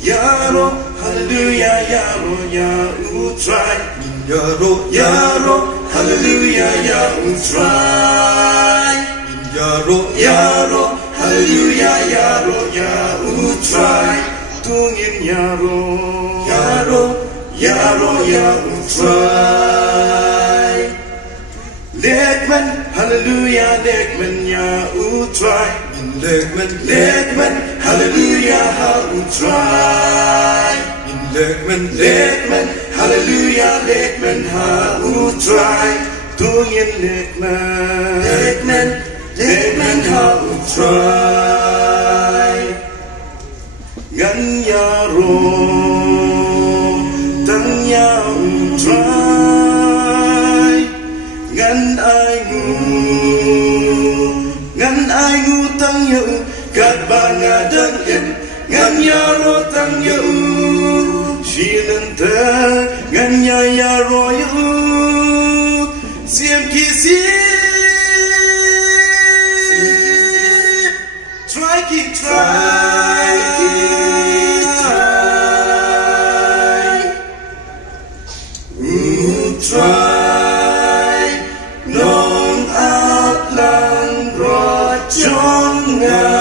Yaro, hallelujah, yaro, ya utrai. Yaro, yaro, hallelujah, ya utrai. Yaro, yaro, hallelujah, yaro, ya utrai. Tungin yaro, yaro, yaro, ya utrai. Lekman, hallelujah, lekman, ya utrai. Lekman, hallelujah, ha utrai. Lekman, hallelujah, lekman, ha utrai. Tungin lekman, ha utrai. Ngan yaro, tang ya utrai. Ngan ai ngu tang ya u, kat banga dang em. Ngan yaro tang ya u, shilan ta. Ngan ya yaro ya u, siem ki siem. Try ki try. Try nong at lang rojong nga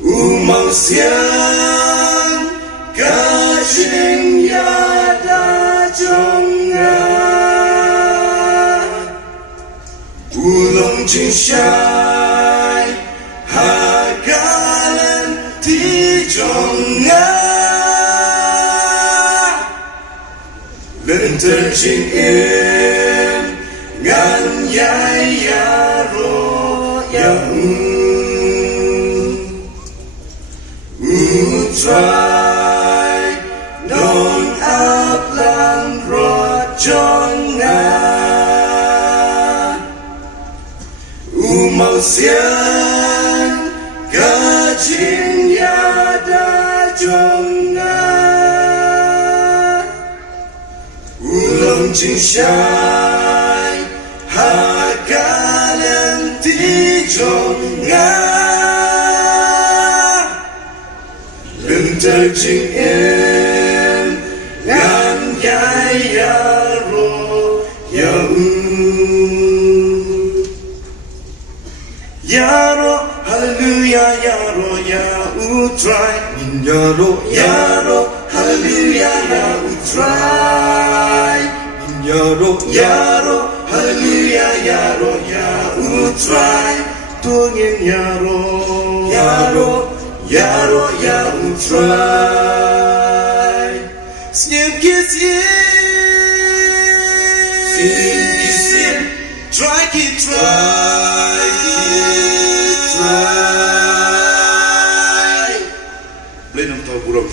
umang siang kajing yada jong nga ulong jing shai hagalan ti jong nga Lenter jing in ngan yai yaro ya utrai non aplang rojong nga umau sian kajing yada jong nga ulong jing shai hagalan ti jong nga lenter jing em ngan yai yaro ya yaro hallelujah yaro ya utrai yaro yaro hallelujah ya utrai yaro yaro hallelujah yaro ya utrai tungin yaro yaro yaro ya utrai siem ki siem try ki try play nam tau buram